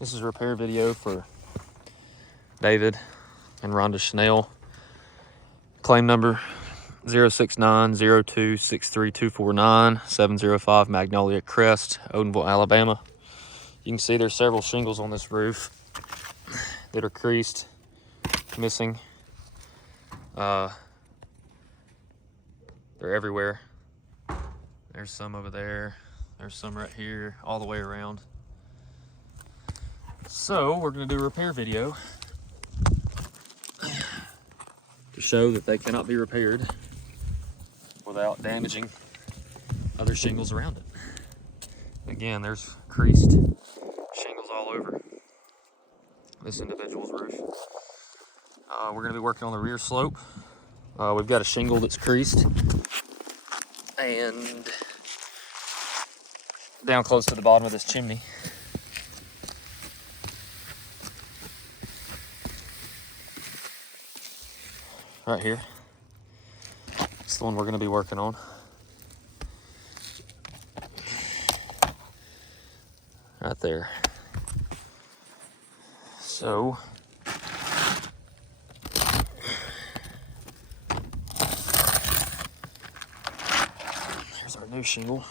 This is a repair video for David and Rhonda Channell. Claim number 0690263249705 705 Magnolia Crest, Odenville, Alabama. You can see there's several shingles on this roof that are creased, missing. They're everywhere. There's some over there. There's some right here, all the way around. So we're going to do a repair video to show that they cannot be repaired without damaging other shingles around it. Again, there's creased shingles all over this individual's roof. We're going to be working on the rear slope. We've got a shingle that's creased and down close to the bottom of this chimney. Right here. It's the one we're going to be working on. Right there. So there's our new shingle.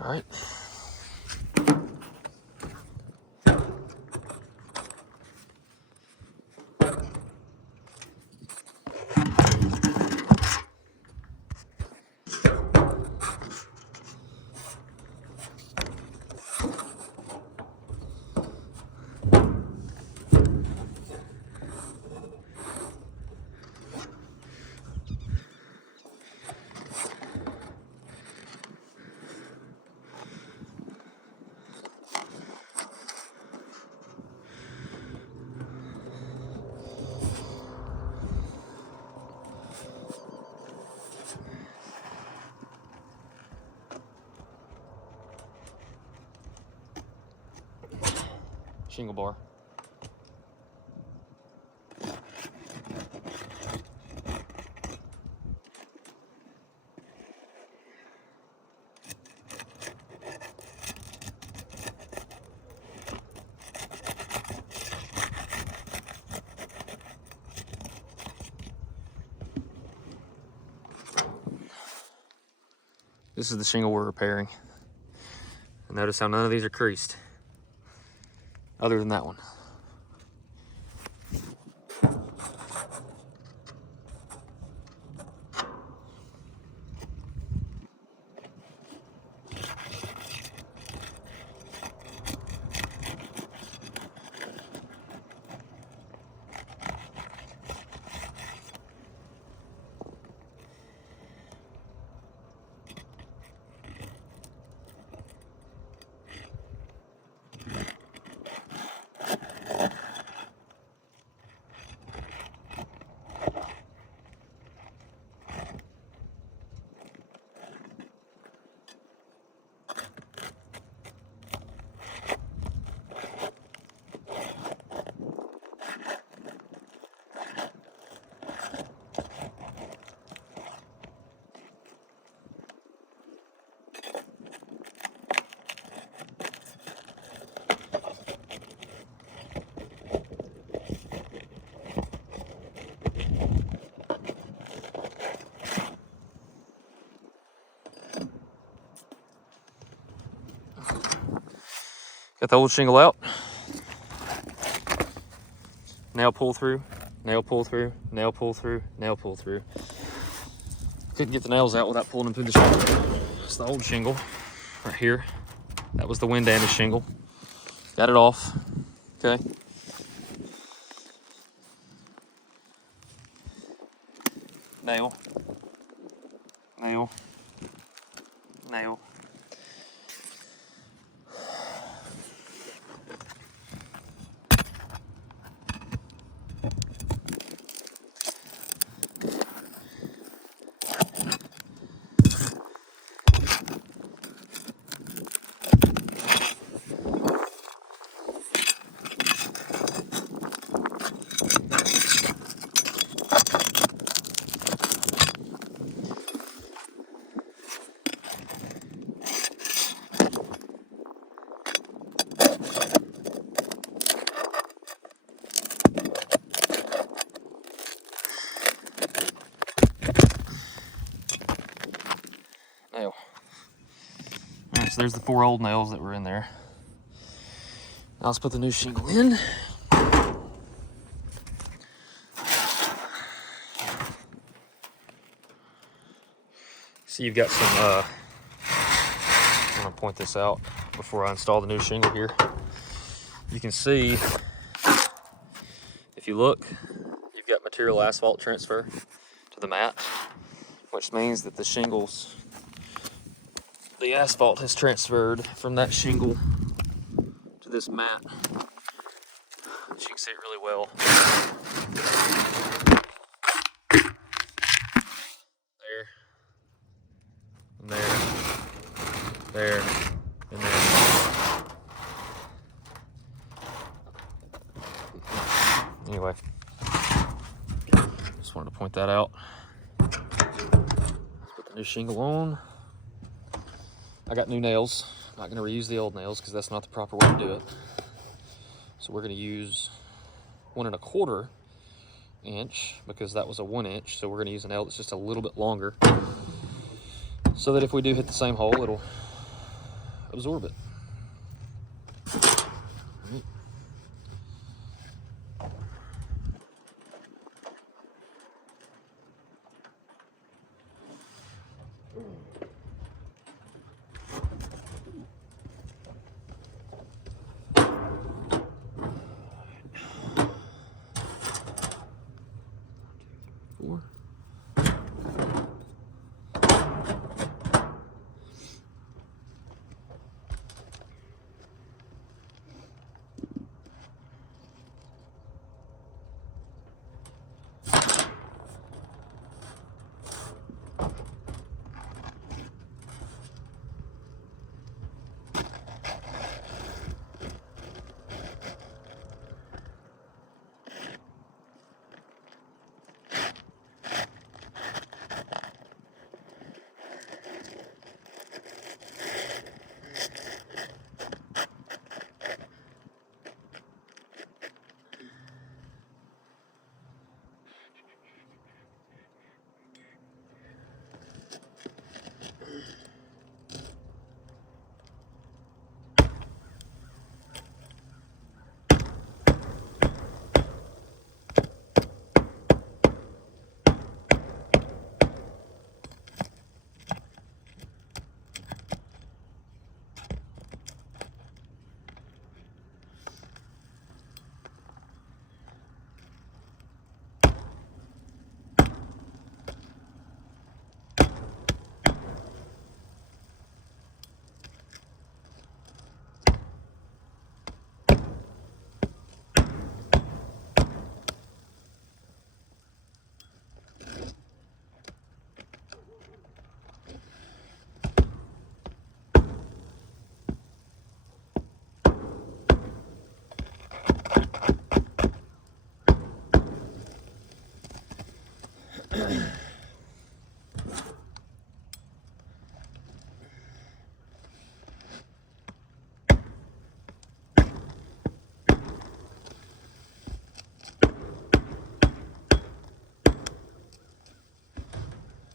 All right. Shingle bar. This is the shingle we're repairing. And notice how none of these are creased, other than that one. Got the old shingle out. Nail pull through, nail pull through, nail pull through, nail pull through. Couldn't get the nails out without pulling them through the shingle. It's the old shingle right here. That was the wind damage shingle. Got it off. Okay. Nail, nail, nail. so there's the 4 old nails that were in there. Now let's put the new shingle in. So you've got some, I'm gonna point this out before I install the new shingle here. You can see, if you look, you've got material asphalt transfer to the mat, which means that the shingles, the asphalt has transferred from that shingle to this mat. As you can see it really well. There, and there, and there. Anyway, just wanted to point that out. Let's put the new shingle on. I got new nails. I'm not going to reuse the old nails because that's not the proper way to do it. So we're going to use 1 1/4 inch because that was a 1 inch. So we're going to use a nail that's just a little bit longer so that if we do hit the same hole, it'll absorb it. All right. Four.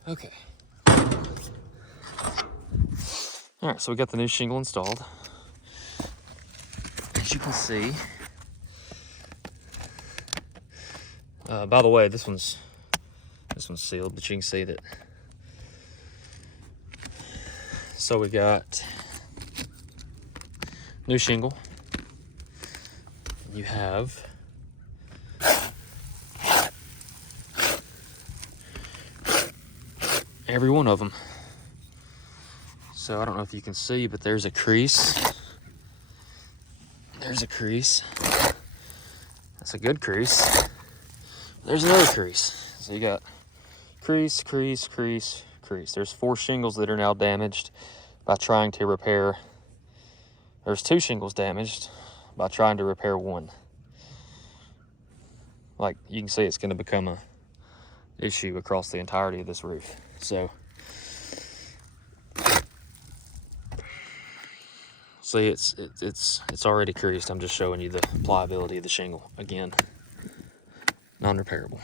Okay. All right, so we got the new shingle installed. As you can see, by the way, this one's sealed, but you can see that. So we got new shingle. You have every one of them. So I don't know if you can see, but there's a crease. There's a crease. That's a good crease. There's another crease. So you got crease, crease, crease, crease. There's 4 shingles that are now damaged by trying to repair. There's 2 shingles damaged by trying to repair 1. Like you can see, it's going to become a issue across the entirety of this roof. So see, it's already creased. I'm just showing you the pliability of the shingle. Again, non-repairable.